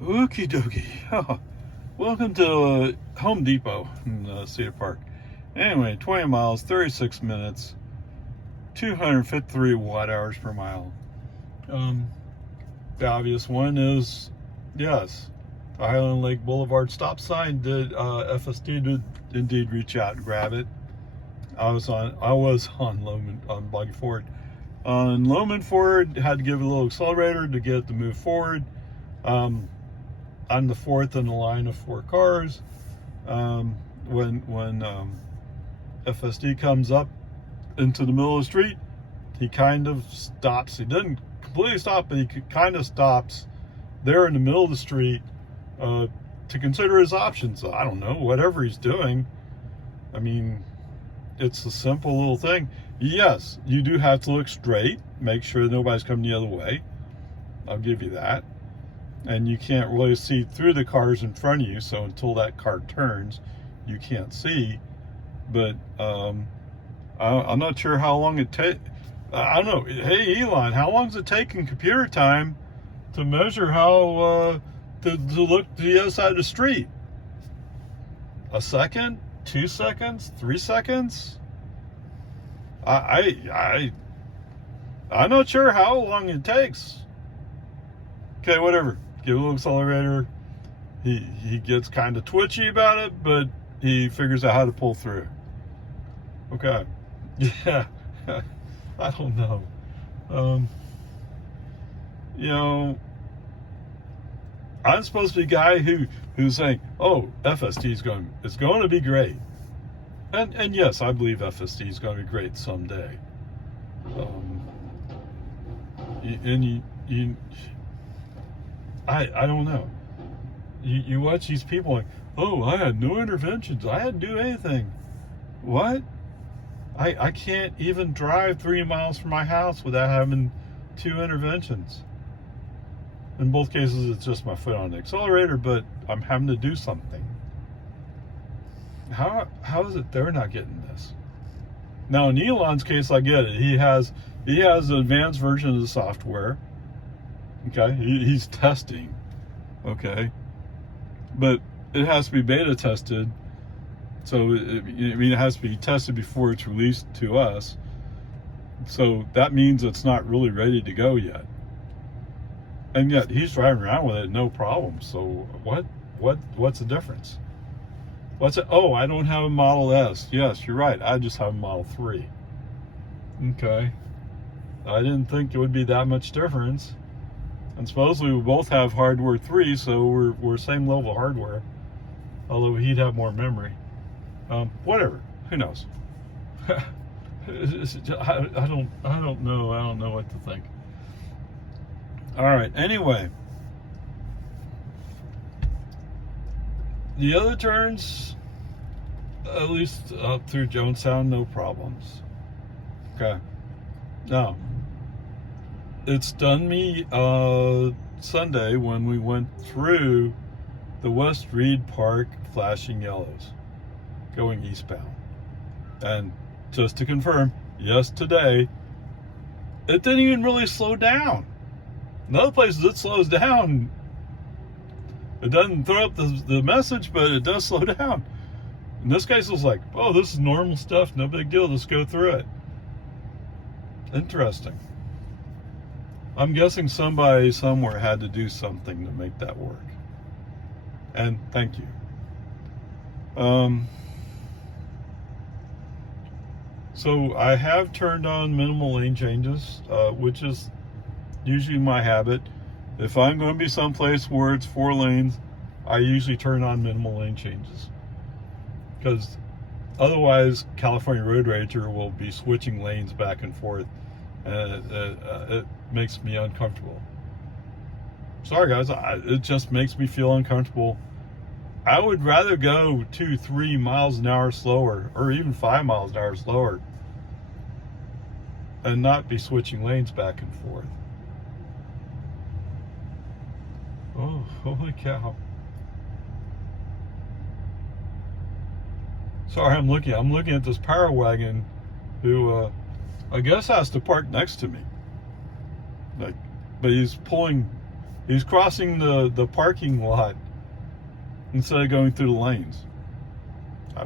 Okie dokie. Welcome to Home Depot in Cedar Park. Anyway, 20 miles, 36 minutes, 253 watt hours per mile. The obvious one is, yes, the Highland Lake Boulevard stop sign did, FSD did indeed reach out and grab it. I was on Loman, on Boggy Ford. On Loman Ford, had to give it a little accelerator to get it to move forward. I'm the fourth in the line of 4 cars. When FSD comes up into the middle of the street, he kind of stops. He doesn't completely stop, but he kind of stops there in the middle of the street to consider his options. I don't know, whatever he's doing. I mean, it's a simple little thing. Yes, you do have to look straight, make sure nobody's coming the other way. I'll give you that. And you can't really see through the cars in front of you, so until that car turns, you can't see. But I'm not sure how long it takes. I don't know. Hey, Elon, how long does it take in computer time to measure how to look to the other side of the street? A second? 2 seconds? 3 seconds? I'm not sure how long it takes. Okay, whatever. Give a little accelerator. He gets kind of twitchy about it, but he figures out how to pull through. Okay. Yeah. I don't know. I'm supposed to be a guy who's saying, "Oh, FSD is going to be great," and yes, I believe FSD is going to be great someday. I don't know. You watch these people like, "Oh, I had no interventions. I hadn't do anything." What? I can't even drive 3 miles from my house without having 2 interventions. In both cases, it's just my foot on the accelerator, but I'm having to do something. How is it they're not getting this? Now, in Elon's case, I get it. He has an advanced version of the software. Okay, he's testing. Okay, but it has to be beta tested. So it has to be tested before it's released to us. So that means it's not really ready to go yet. And yet he's driving around with it, no problem. So what's the difference? What's it? Oh, I don't have a Model S. Yes, you're right. I just have a Model 3. Okay. I didn't think it would be that much difference. And supposedly we both have hardware 3, so we're same level of hardware. Although he'd have more memory. Whatever. Who knows? I don't know. I don't know what to think. All right. Anyway, the other turns, at least up through Jonestown, no problems. Okay. Now, it's done me Sunday when we went through the West Reed Park flashing yellows going eastbound. And just to confirm, yes, today, it didn't even really slow down. In other places, it slows down. It doesn't throw up the message, but it does slow down. In this case, it was like, oh, this is normal stuff, no big deal, just go through it. Interesting. I'm guessing somebody somewhere had to do something to make that work. And thank you. So I have turned on minimal lane changes, which is usually my habit. If I'm going to be someplace where it's 4 lanes, I usually turn on minimal lane changes. Because otherwise, California Road Rager will be switching lanes back and forth, and it makes me uncomfortable. Sorry guys, it just makes me feel uncomfortable. I would rather go 2-3 miles an hour slower, or even 5 miles an hour slower, and not be switching lanes back and forth. Oh, holy cow. Sorry, I'm looking at this power wagon who I guess has to park next to me. Like, but he's pulling He's crossing the parking lot instead of going through the lanes.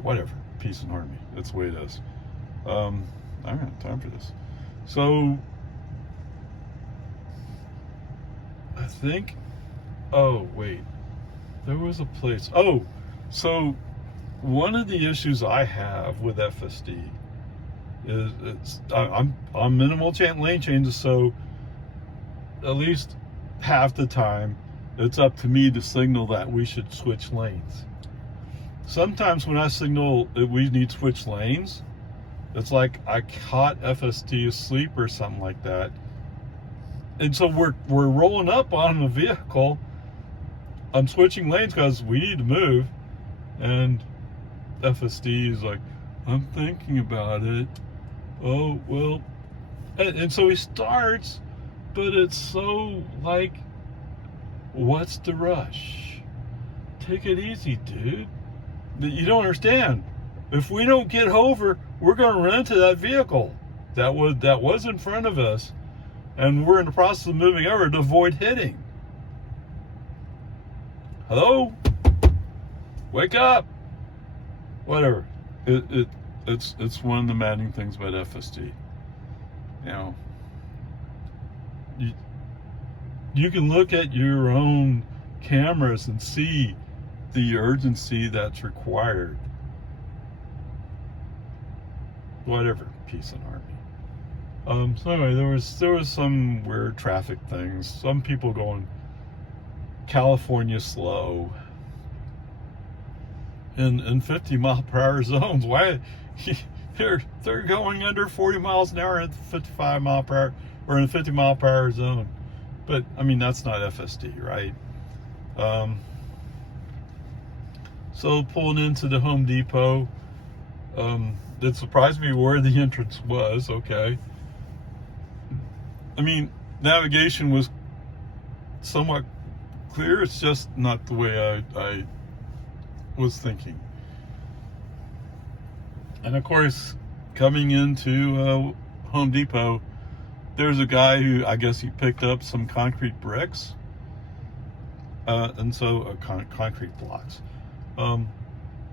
Whatever, peace and harmony. That's the way it is. I don't have time for this. So I think, oh wait, there was a place. Oh, so one of the issues I have with FSD is I'm on minimal lane changes, so at least half the time it's up to me to signal that we should switch lanes. Sometimes when I signal that we need to switch lanes, it's like I caught FSD asleep or something like that. And so we're rolling up on the vehicle. I'm switching lanes because we need to move. And FSD is like, I'm thinking about it. Oh, well. And so he starts, but it's so like, what's the rush? Take it easy, dude. You don't understand. If we don't get over, we're going to run into that vehicle that was in front of us, and we're in the process of moving over to avoid hitting. Hello? Wake up! Whatever. It's one of the maddening things about FSD. You know, you can look at your own cameras and see the urgency that's required. Whatever, peace and harmony. So anyway, there was some weird traffic things. Some people going California slow in 50-mile-per-hour zones. Why they're going under 40 miles an hour at 55 mile per hour or in a 50-mile-per-hour zone? But I mean, that's not FSD, right? So pulling into the Home Depot, it surprised me where the entrance was. Okay. I mean, navigation was somewhat clear. It's just not the way I was thinking. And of course, coming into Home Depot, there's a guy who, I guess he picked up some concrete bricks, and so concrete blocks. And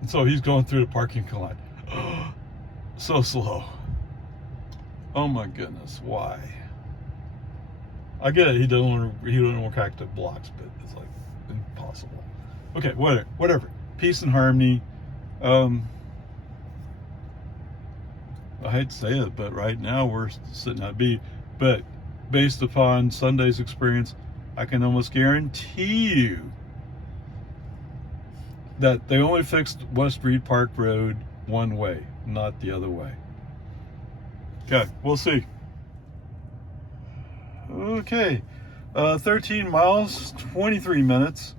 so he's going through the parking lot. So slow. Oh my goodness, why? I get it, he don't want to crack the blocks, but it's like impossible. Okay, whatever. Peace and harmony. I hate to say it, but right now we're sitting at B. But based upon Sunday's experience, I can almost guarantee you that they only fixed West Reed Park Road one way, not the other way. Okay, we'll see. Okay, 13 miles, 23 minutes,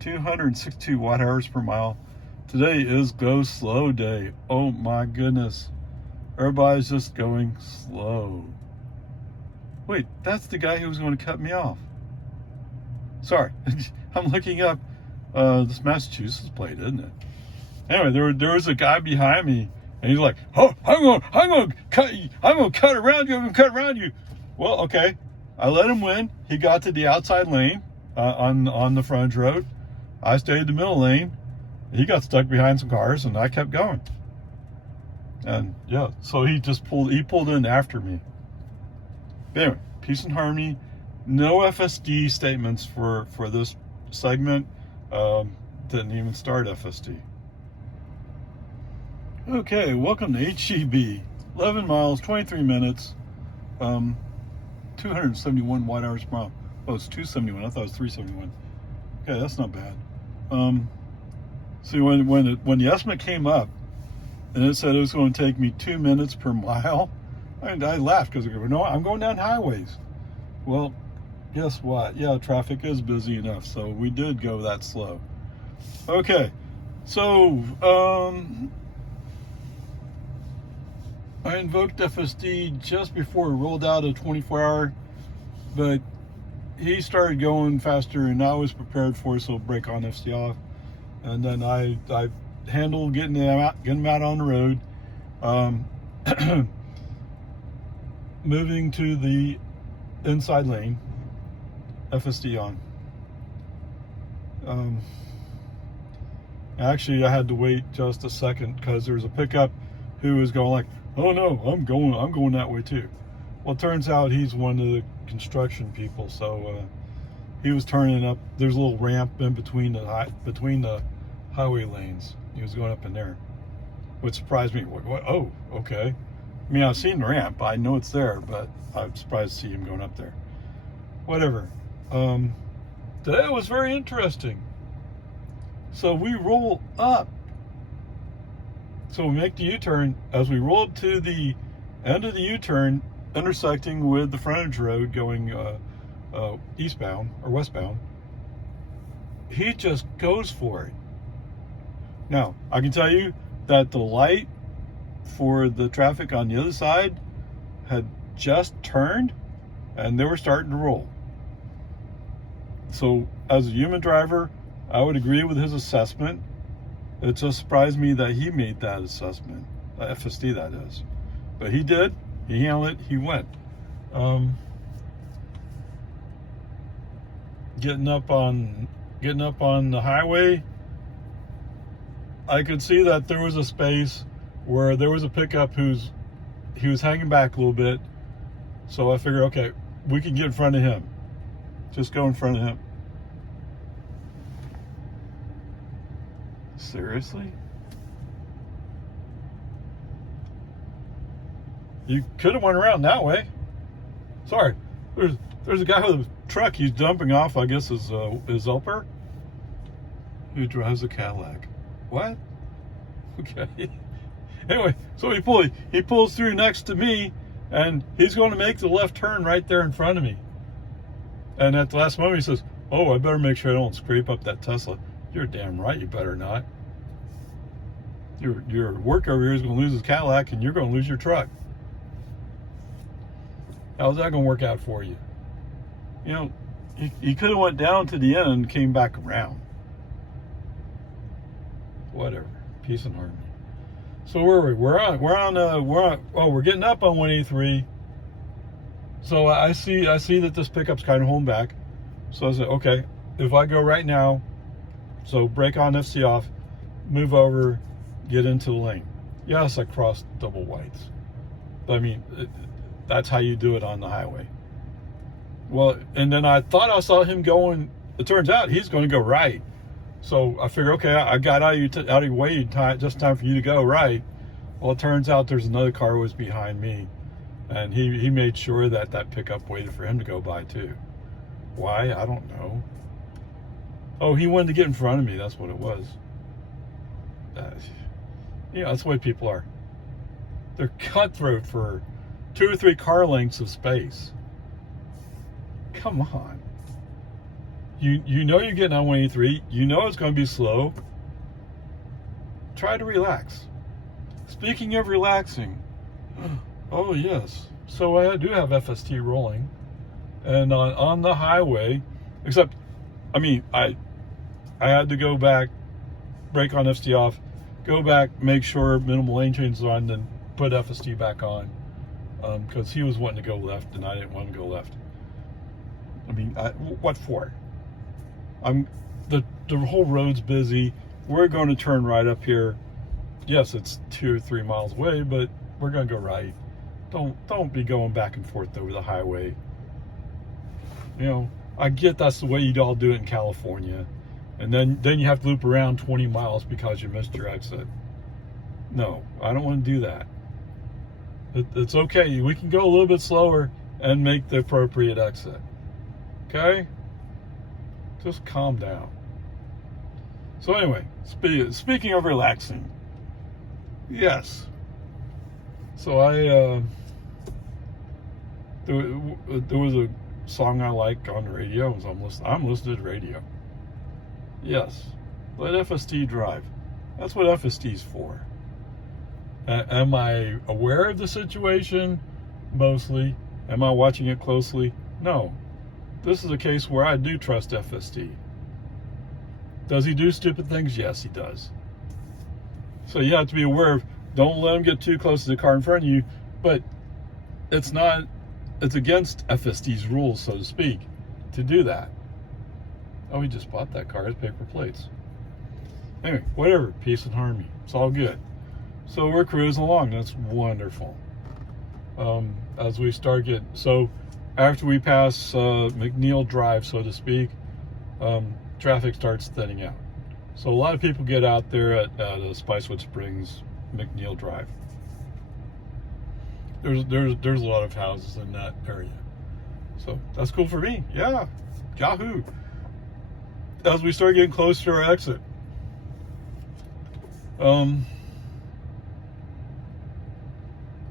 262 watt hours per mile. Today is go slow day. Oh my goodness. Everybody's just going slow. Wait, that's the guy who was going to cut me off. Sorry, I'm looking up this Massachusetts plate, isn't it? Anyway, there was a guy behind me, and he's like, "Oh, I'm gonna cut you. I'm gonna cut around you. I'm gonna cut around you." Well, okay, I let him win. He got to the outside lane on the frontage road. I stayed in the middle lane. He got stuck behind some cars, and I kept going. And yeah, so he pulled in after me. But anyway, peace and harmony. No FSD statements for this segment. Didn't even start FSD. Okay, welcome to HEB. 11 miles, 23 minutes, 271 watt hours per mile. Oh, it's 271. I thought it was 371. Okay, that's not bad. See, when the estimate came up, and it said it was going to take me 2 minutes per mile, I laughed because I go, no, I'm going down highways. Well, guess what? Yeah, traffic is busy enough, so we did go that slow. Okay, so I invoked FSD just before it rolled out a 24-hour, but he started going faster, and I was prepared for it, so brake on, FSD off, and then I handled getting him out on the road, moving to the inside lane, FSD on. Actually, I had to wait just a second because there was a pickup who was going like, "Oh no, I'm going that way too." Well, it turns out he's one of the construction people, so he was turning up. There's a little ramp in between the highway lanes. He was going up in there, which surprised me. What? Oh, okay. I mean, I've seen the ramp. I know it's there, but I'm surprised to see him going up there. Whatever. That was very interesting. So we roll up. So we make the U-turn. As we roll up to the end of the U-turn, intersecting with the frontage road going eastbound or westbound, he just goes for it. Now, I can tell you that the light for the traffic on the other side had just turned and they were starting to roll. So as a human driver, I would agree with his assessment. It just surprised me that he made that assessment, FSD that is. But he did, he handled it, he went. Getting up on the highway, I could see that there was a space where there was a pickup he was hanging back a little bit. So I figured, okay, we can get in front of him. Just go in front of him. Seriously? You could have went around that way. Sorry, there's a guy with a truck. He's dumping off, I guess, his helper who drives a Cadillac. What? Okay. Anyway, so he pulls through next to me, and he's going to make the left turn right there in front of me. And at the last moment, he says, "Oh, I better make sure I don't scrape up that Tesla." You're damn right, you better not. Your work over here is going to lose his Cadillac, and you're going to lose your truck. How's that going to work out for you? You know, he could have went down to the end and came back around. Whatever, peace and harmony. So where are we? We're getting up on 183. So I see that this pickup's kind of holding back. So I said, okay, if I go right now, so brake on, FC off, move over, get into the lane. Yes, I crossed double whites. But I mean, that's how you do it on the highway. Well, and then I thought I saw him going, it turns out he's going to go right. So I figured, okay, I got out of your way, just time for you to go right. Well, it turns out there's another car was behind me. And he made sure that pickup waited for him to go by too. Why? I don't know. Oh, he wanted to get in front of me. That's what it was. Yeah, that's the way people are. They're cutthroat for 2 or 3 car lengths of space. Come on. You know you're getting on 183. You know it's going to be slow. Try to relax. Speaking of relaxing, oh yes. So I do have FST rolling, and on the highway, except, I mean, I had to go back, brake on, FST off, go back, make sure minimal lane change is on, then put FST back on, because he was wanting to go left and I didn't want to go left. I mean, what for? The whole road's busy. We're going to turn right up here. Yes, it's 2 or 3 miles away, but we're going to go right. Don't be going back and forth over the highway. You know, I get that's the way you all do it in California, and then you have to loop around 20 miles because you missed your exit. No, I don't want to do that. It's okay. We can go a little bit slower and make the appropriate exit. Okay? Just calm down. So anyway, speaking of relaxing, yes. So there was a song I like on the radio. I'm listening to the radio. Yes, let FST drive. That's what FST's for. Am I aware of the situation? Mostly. Am I watching it closely? No. This is a case where I do trust FST. Does he do stupid things? Yes, he does. So you have to be aware of, don't let him get too close to the car in front of you, but it's against FST's rules, so to speak, to do that. Oh, he just bought that car. It's paper plates. Anyway, whatever. Peace and harmony. It's all good. So we're cruising along. That's wonderful. As we start after we pass McNeil Drive, so to speak, traffic starts thinning out. So a lot of people get out there at Spicewood Springs, McNeil Drive. There's a lot of houses in that area. So that's cool for me. Yeah. Yahoo. As we start getting close to our exit.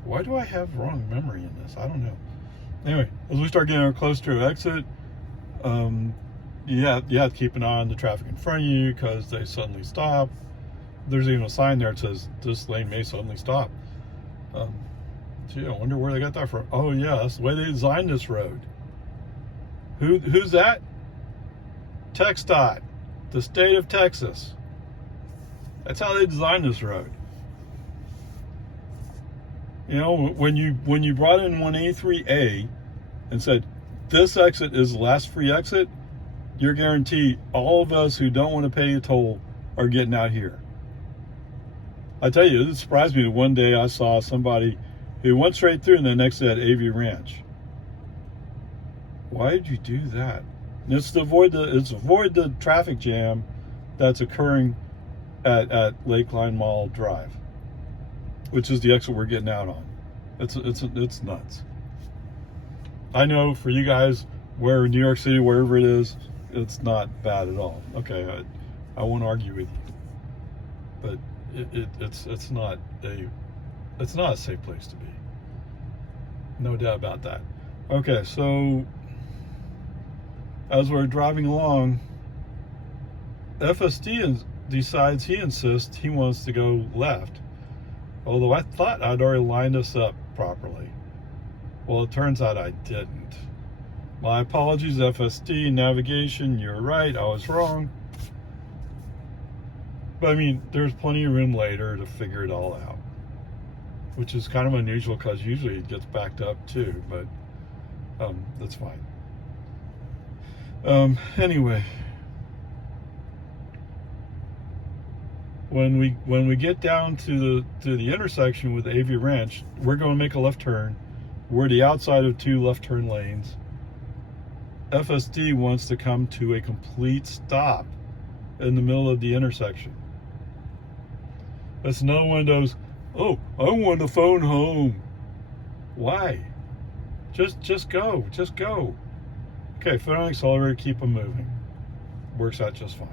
Why do I have wrong memory in this? I don't know. Anyway, as we start getting close to our exit, you have to keep an eye on the traffic in front of you because they suddenly stop. There's even a sign there that says this lane may suddenly stop. Gee, I wonder where they got that from. Oh yeah, that's the way they designed this road. Who's that? TxDOT, the state of Texas. That's how they designed this road. You know, when you brought in 183A and said this exit is the last free exit, you're guaranteed all of us who don't want to pay a toll are getting out here. I tell you, it surprised me that one day I saw somebody who went straight through and then next to that AV Ranch. Why did you do that? And it's to avoid the traffic jam that's occurring at Lakeline Mall Drive, which is the exit we're getting out on. It's nuts. I know for you guys, where in New York City, wherever it is, it's not bad at all. Okay, I won't argue with you, but it's not a safe place to be. No doubt about that. Okay, so as we're driving along, FSD decides he insists he wants to go left. Although I thought I'd already lined us up properly. Well, it turns out I didn't. My apologies, FSD, navigation, you're right, I was wrong. But I mean, there's plenty of room later to figure it all out. Which is kind of unusual because usually it gets backed up too, but that's fine. Anyway. When we get down to the intersection with AV Ranch, we're going to make a left turn. We're the outside of 2 left turn lanes. FSD wants to come to a complete stop in the middle of the intersection. That's another one of those, oh, I want to phone home. Why? Just go. Okay, foot on the accelerator, keep them moving. Works out just fine.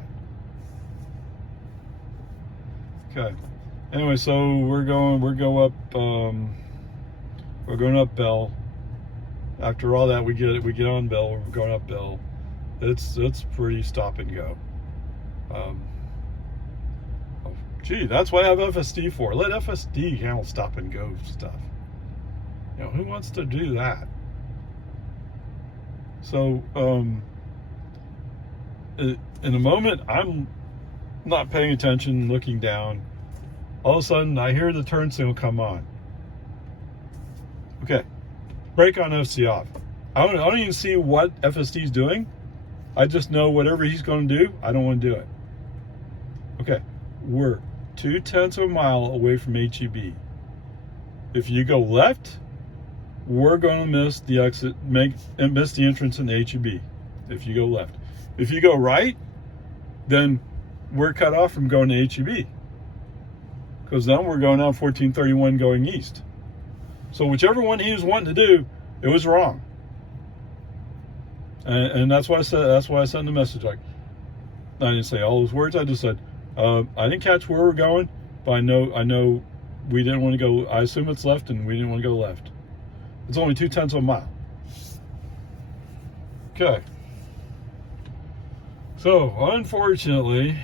Okay. Anyway, so we're going up Bell. After all that, we get on Bell. We're going up Bell. It's pretty stop and go. Gee, that's what I have FSD for. Let FSD handle stop and go stuff. You know, who wants to do that? So, in a moment, I'm not paying attention, looking down. All of a sudden, I hear the turn signal come on. Okay, brake on FC off. I don't even see what FSD is doing. I just know whatever he's going to do, I don't want to do it. Okay, we're 0.2 of a mile away from HEB. If you go left, we're going to miss the exit, miss the entrance in the HEB. If you go left, if you go right, then we're cut off from going to HEB, because now we're going down 1431 going east. So whichever one he was wanting to do, it was wrong. And that's why I said, that's why I sent the message. Like, I didn't say all those words. I just said, I didn't catch where we're going, but I know we didn't want to go. I assume it's left, and we didn't want to go left. It's only 0.2 of a mile. Okay. So unfortunately,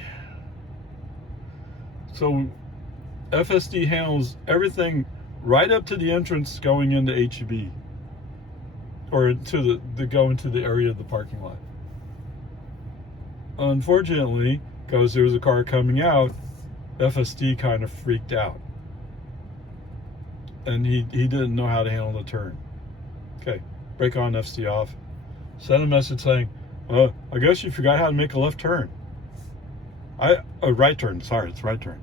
FSD handles everything right up to the entrance going into HEB, or to the go into the area of the parking lot. Unfortunately, because there was a car coming out, FSD kind of freaked out, and he didn't know how to handle the turn. Okay, brake on, FSD off. Send a message saying, I guess you forgot how to make a left turn. A right turn. Sorry, it's right turn.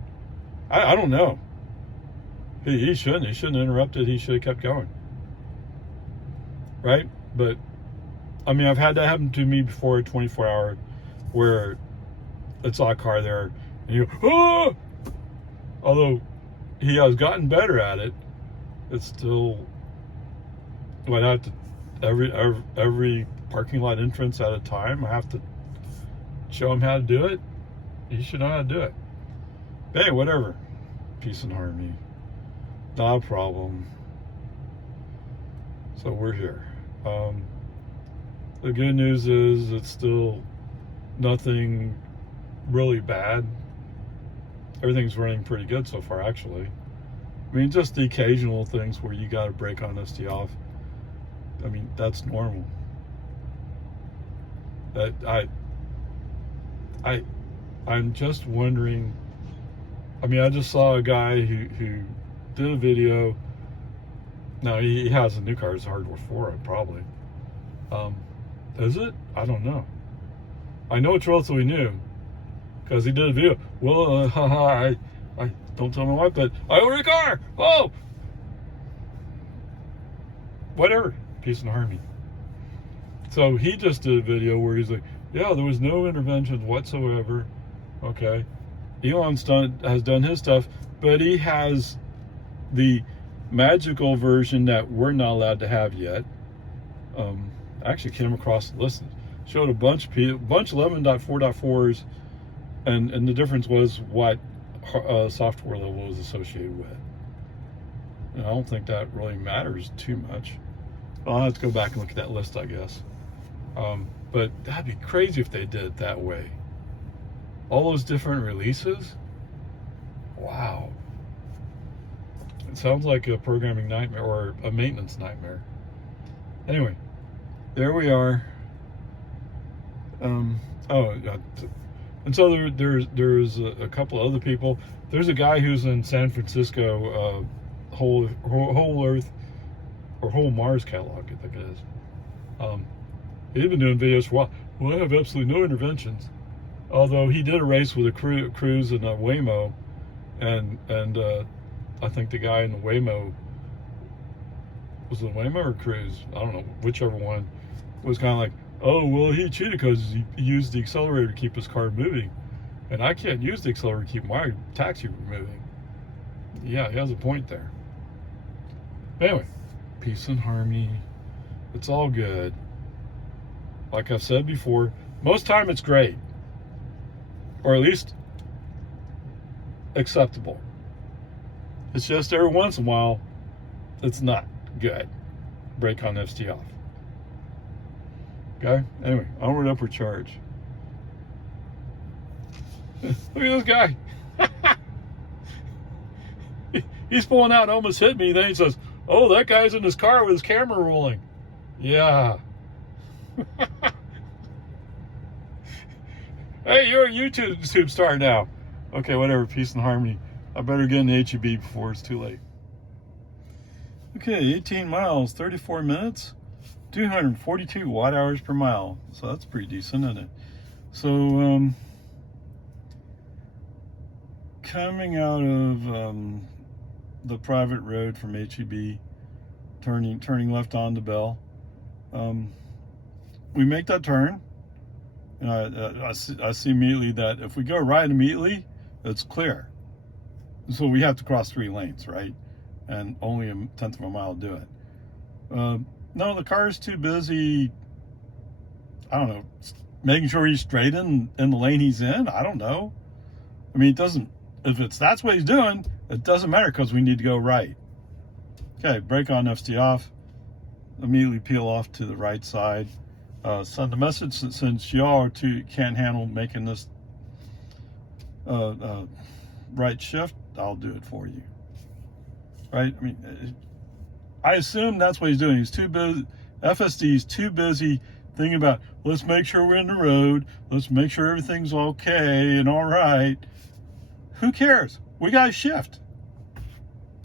I don't know. He shouldn't. He shouldn't have interrupted. He should have kept going. Right? But, I mean, I've had that happen to me before, 24-hour, where it's a car there, and you go, oh! Although he has gotten better at it, it's still, I have to, every parking lot entrance at a time, I have to show him how to do it. He should know how to do it. But hey, whatever. Peace and harmony. Not a problem. So we're here. The good news is it's still nothing really bad. Everything's running pretty good so far, actually. I mean, just the occasional things where you got to brake on ST off. I mean, that's normal. I'm just wondering. I mean, I just saw a guy who did a video. Now he has a new car. It's hardware for it, probably. Is it? I don't know. I know it's relatively new because he did a video. Well, I don't tell my wife, but I own a car. Oh, whatever. Peace and harmony. So he just did a video where he's like, yeah, there was no interventions whatsoever. Okay. Elon's has done his stuff, but he has the magical version that we're not allowed to have yet. I actually came across the list, showed a bunch of 11.4.4s, and the difference was what software level was associated with. And I don't think that really matters too much. I'll have to go back and look at that list, I guess. But that'd be crazy if they did it that way. All those different releases? Wow. It sounds like a programming nightmare or a maintenance nightmare. Anyway, there we are. And so there's a couple other people. There's a guy who's in San Francisco, Whole Earth or Whole Mars catalog, I think it is. He's been doing videos for a while. Well, I have absolutely no interventions. Although he did a race with a Cruise and a Waymo, and I think the guy in the Waymo, was it Waymo or Cruise? I don't know, whichever one, was kind of like, oh, well, he cheated because he used the accelerator to keep his car moving. And I can't use the accelerator to keep my taxi from moving. Yeah, he has a point there. Anyway, peace and harmony. It's all good. Like I've said before, most time it's great. Or at least acceptable. It's just every once in a while, it's not good. Brake on FT off. Okay? Anyway, onward, upward charge. Look at this guy. He's pulling out and almost hit me. Then he says, oh, that guy's in his car with his camera rolling. Yeah. Hey, you're a YouTube star now. Okay, whatever. Peace and harmony. I better get in the HEB before it's too late. Okay, 18 miles, 34 minutes, 242 watt hours per mile. So that's pretty decent, isn't it? So, coming out of the private road from HEB, turning left onto Bell, we make that turn. I see immediately that if we go right immediately, it's clear. So we have to cross 3 lanes, right? And only 1/10 of a mile to do it. No, the car is too busy, I don't know, making sure he's straight in the lane he's in. I don't know. I mean, it doesn't, if that's what he's doing, it doesn't matter because we need to go right. Okay, brake on, FT off. Immediately peel off to the right side. Send a message since y'all can't handle making this right shift, I'll do it for you. Right? I mean, I assume that's what he's doing. He's too busy. FSD is too busy thinking about, let's make sure we're in the road. Let's make sure everything's okay and all right. Who cares? We got to shift.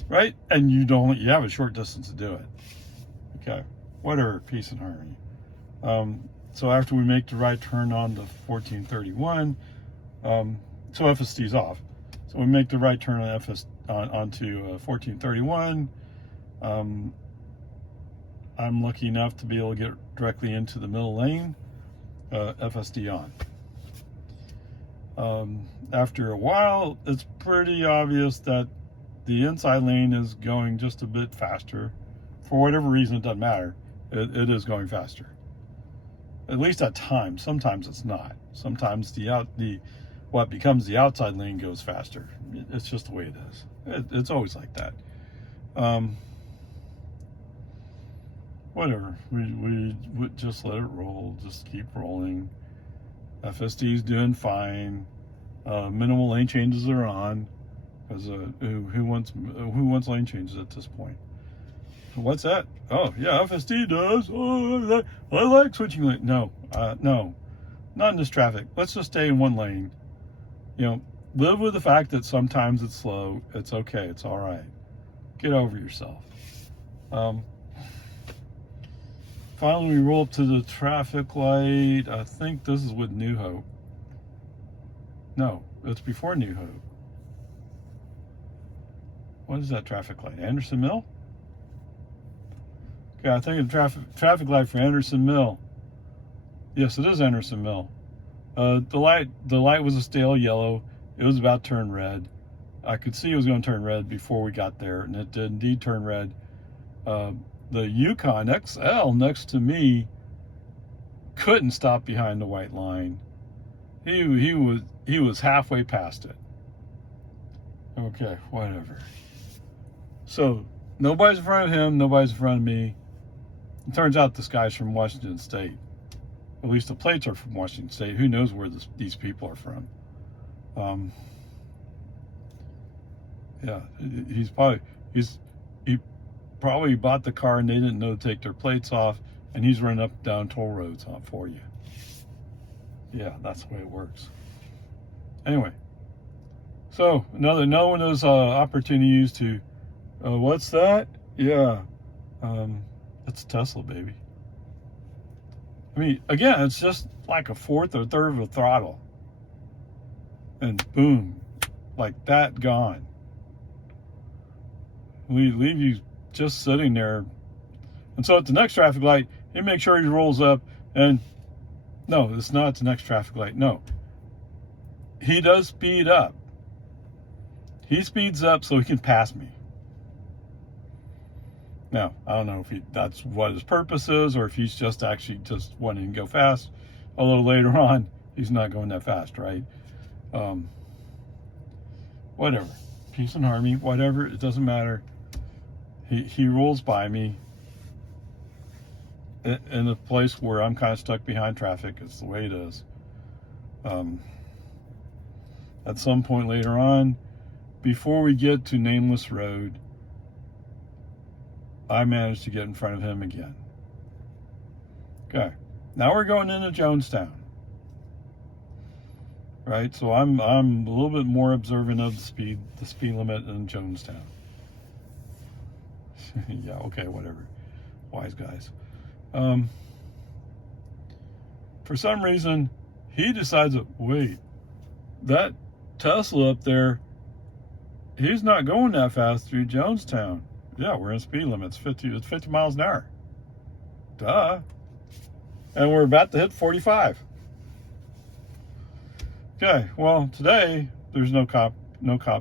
Right? And you have a short distance to do it. Okay. Whatever. Peace and harmony. So after we make the right turn on the 1431, so FSD's off. So we make the right turn on onto 1431. I'm lucky enough to be able to get directly into the middle lane, FSD on. After a while, it's pretty obvious that the inside lane is going just a bit faster. For whatever reason, it doesn't matter. It is going faster. At least at times. Sometimes it's not. Sometimes what becomes the outside lane goes faster. It's just the way it is. It's always like that. Whatever. We just let it roll. Just keep rolling. FSD's doing fine. Minimal lane changes are on. Because who wants lane changes at this point? What's that? Oh yeah, FSD does. Oh, I like switching lane. No, no, not in this traffic. Let's just stay in one lane. You know, live with the fact that sometimes it's slow. It's okay. It's all right. Get over yourself. Finally, we roll up to the traffic light. I think this is with New Hope. No, it's before New Hope. What is that traffic light? Anderson Mill? Okay, I think the traffic light for Anderson Mill. Yes, it is Anderson Mill. The light was a stale yellow. It was about to turn red. I could see it was going to turn red before we got there, and it did indeed turn red. The Yukon XL next to me couldn't stop behind the white line. He was halfway past it. Okay, whatever. So nobody's in front of him, nobody's in front of me. It turns out this guy's from Washington State. At least the plates are from Washington State. Who knows where these people are from? Yeah, he probably bought the car and they didn't know to take their plates off, and he's running up and down toll roads for you. Yeah, that's the way it works. Anyway, so another one of those opportunities to, what's that? Yeah, it's Tesla, baby. I mean, again, it's just like a fourth or third of a throttle, and boom, like that, gone. We leave you just sitting there. And so at the next traffic light, he makes sure he rolls up, and no, it's not the next traffic light. No, he does speed up. He speeds up so he can pass me. Now, I don't know if that's what his purpose is, or if he's just actually just wanting to go fast. Although later on, he's not going that fast, right? Whatever. Peace and harmony, whatever, it doesn't matter. He rolls by me in a place where I'm kind of stuck behind traffic. It's the way it is. At some point later on, before we get to Nameless Road, I managed to get in front of him again. Okay, now we're going into Jonestown, right? So I'm a little bit more observant of the speed limit in Jonestown. Yeah, okay, whatever. Wise guys. For some reason, he decides that, wait, that Tesla up there, he's not going that fast through Jonestown. Yeah, we're in speed limits. It's 50 miles an hour. Duh. And we're about to hit 45. Okay, well, today there's no cop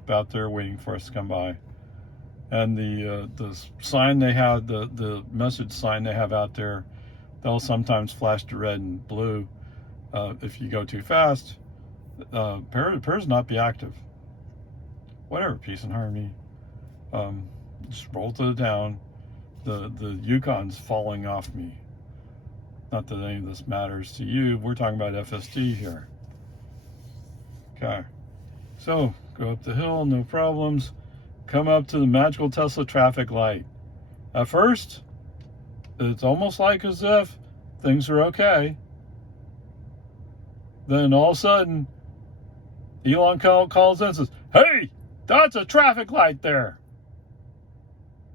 out there waiting for us to come by. And the sign they have, the message sign they have out there, they'll sometimes flash to red and blue if you go too fast. Appears not be active. Whatever, peace and harmony. Just roll to the down. The Yukon's falling off me. Not that any of this matters to you. We're talking about FSD here. Okay. So, go up the hill, no problems. Come up to the magical Tesla traffic light. At first, it's almost like as if things are okay. Then all of a sudden, Elon calls in and says, "Hey, that's a traffic light there."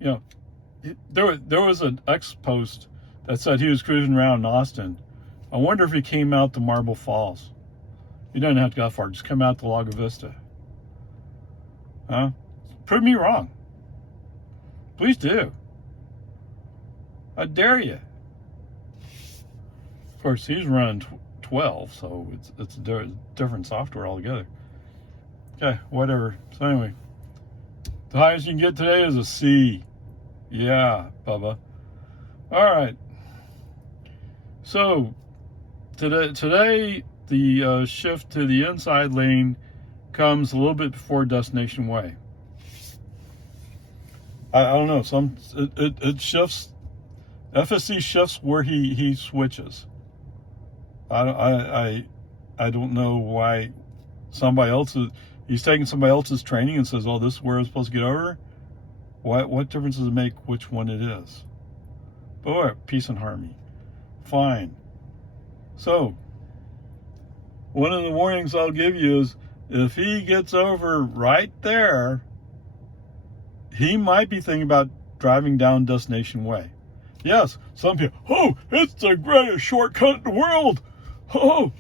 You know, there was an ex post that said he was cruising around in Austin, I wonder if he came out to Marble Falls. He doesn't have to go far. Just come out to Lago Vista. Huh? Prove me wrong. Please do. I dare you. Of course, he's running 12, so it's a different software altogether. Okay, whatever. So anyway, the highest you can get today is a C. Yeah, Bubba. All right. So today the shift to the inside lane comes a little bit before Destination Way. I don't know. It shifts. FSC shifts where he switches. I don't know why he's taking somebody else's training and says, "Oh, this is where I'm supposed to get over." What difference does it make which one it is? But what, peace and harmony. Fine. So, one of the warnings I'll give you is if he gets over right there, he might be thinking about driving down Destination Way. Yes, some people, oh, it's the greatest shortcut in the world. Oh,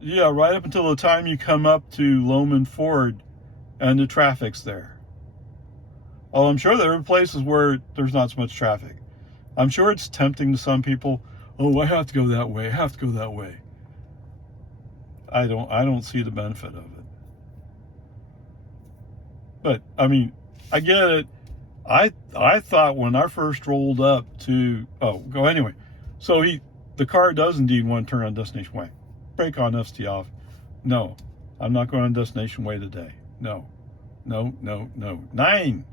yeah, right up until the time you come up to Loman Ford and the traffic's there. Oh, I'm sure there are places where there's not so much traffic. I'm sure it's tempting to some people. Oh, I have to go that way. I have to go that way. I don't see the benefit of it. But I mean, I get it. I thought when I first rolled up to go anyway. So the car does indeed want to turn on Destination Way. Brake on, FSD off. No, I'm not going on Destination Way today. No. 9.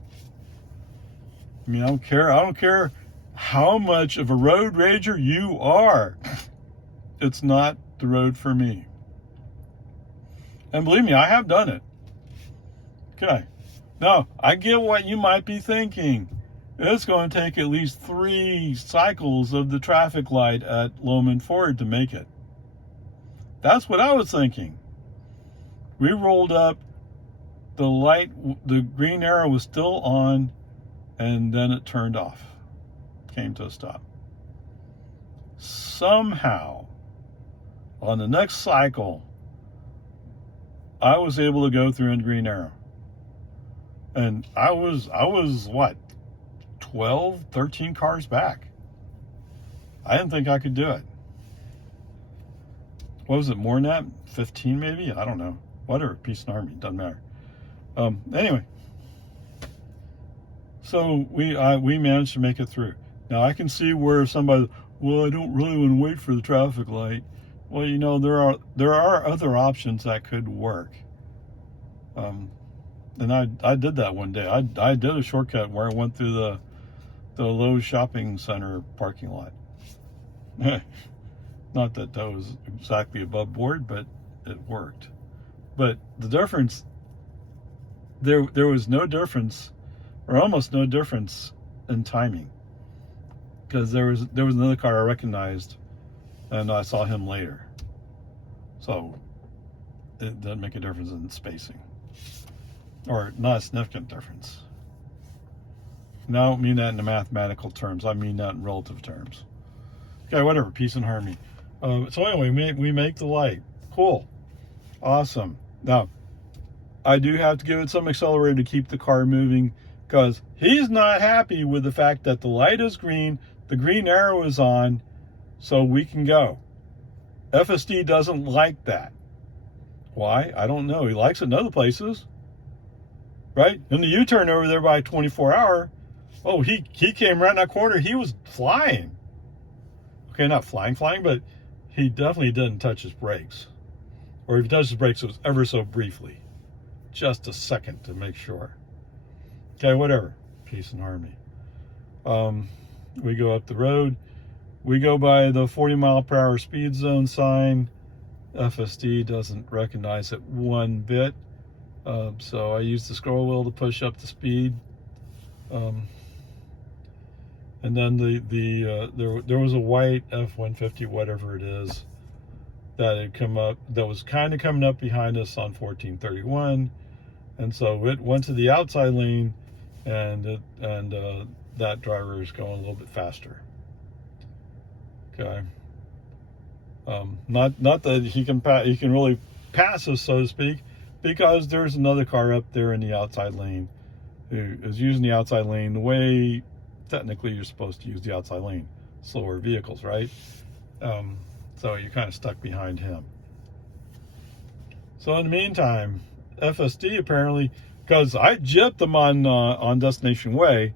I mean, I don't care how much of a road rager you are. It's not the road for me. And believe me, I have done it. Okay. Now, I get what you might be thinking. It's going to take at least 3 cycles of the traffic light at Loman Ford to make it. That's what I was thinking. We rolled up, the green arrow was still on, and then it turned off. Came to a stop. Somehow, on the next cycle, I was able to go through in green arrow. And I was what, 12, 13 cars back. I didn't think I could do it. What was it, more than that? 15 maybe? I don't know. Whatever, peace and harmony, doesn't matter. Anyway, so we managed to make it through. Now I can see where somebody, well, I don't really want to wait for the traffic light. Well, you know, there are other options that could work. And I did that one day. I did a shortcut where I went through the Lowe's shopping center parking lot. Not that was exactly above board, but it worked. But the difference, there was no difference, or almost no difference in timing, because there was another car I recognized, and I saw him later. So it doesn't make a difference in spacing, or not a significant difference. Now I don't mean that in the mathematical terms. I mean that in relative terms. Okay, whatever. Peace and harmony. So anyway, we make the light. Cool. Awesome. Now, I do have to give it some accelerator to keep the car moving, because he's not happy with the fact that the light is green, the green arrow is on, so we can go. FSD doesn't like that. Why? I don't know. He likes it in other places. Right? In the U-turn over there by 24-hour, oh, he came right in that corner. He was flying. Okay, not flying, but he definitely didn't touch his brakes. Or if he touched his brakes, it was ever so briefly. Just a second to make sure. Okay, whatever. Peace and harmony. We go up the road. We go by the 40-mile-per-hour speed zone sign. FSD doesn't recognize it one bit. So I used the scroll wheel to push up the speed. And then there was a white F-150, whatever it is, that had come up, that was kind of coming up behind us on 1431, and so it went to the outside lane, and that driver is going a little bit faster. Okay, Not that he can really pass us, so to speak, because there's another car up there in the outside lane who is using the outside lane the way technically you're supposed to use the outside lane, slower vehicles, right? So you're kind of stuck behind him. So in the meantime, FSD apparently, because I jipped him on Destination Way,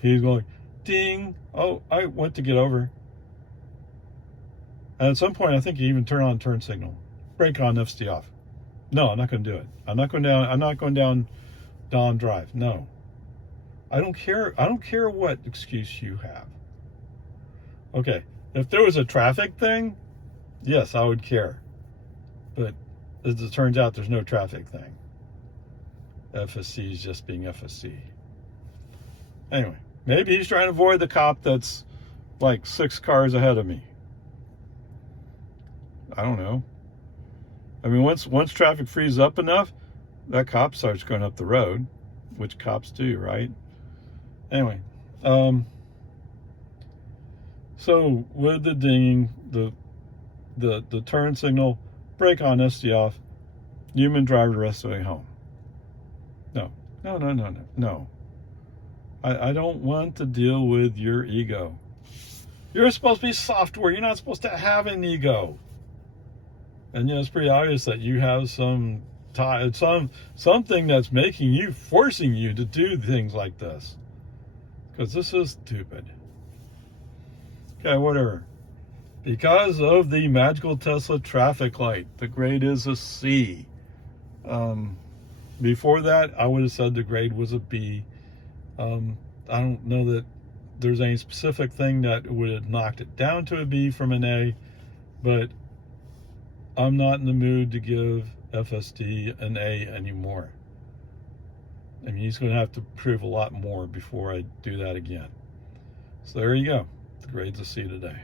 he's going, ding, oh, I went to get over. And at some point, I think he even turned on turn signal. Brake on, FSD off. No, I'm not going to do it. I'm not going down Don Drive. No. I don't care. I don't care what excuse you have. Okay. If there was a traffic thing, yes, I would care. But as it turns out, there's no traffic thing. FSC is just being FSC. Anyway, maybe he's trying to avoid the cop that's like 6 cars ahead of me. I don't know. I mean, once traffic frees up enough, that cop starts going up the road, which cops do, right? Anyway, so with the dinging, the turn signal, brake on, SD off, human driver the rest of the way home. No. I don't want to deal with your ego. You're supposed to be software. You're not supposed to have an ego. And it's pretty obvious that you have something that's forcing you to do things like this. Because this is stupid. Okay, whatever. Because of the magical Tesla traffic light, the grade is a C. Before that, I would have said the grade was a B. I don't know that there's any specific thing that would have knocked it down to a B from an A, but I'm not in the mood to give FSD an A anymore. I mean, he's going to have to prove a lot more before I do that again. So there you go. The grade's a C today.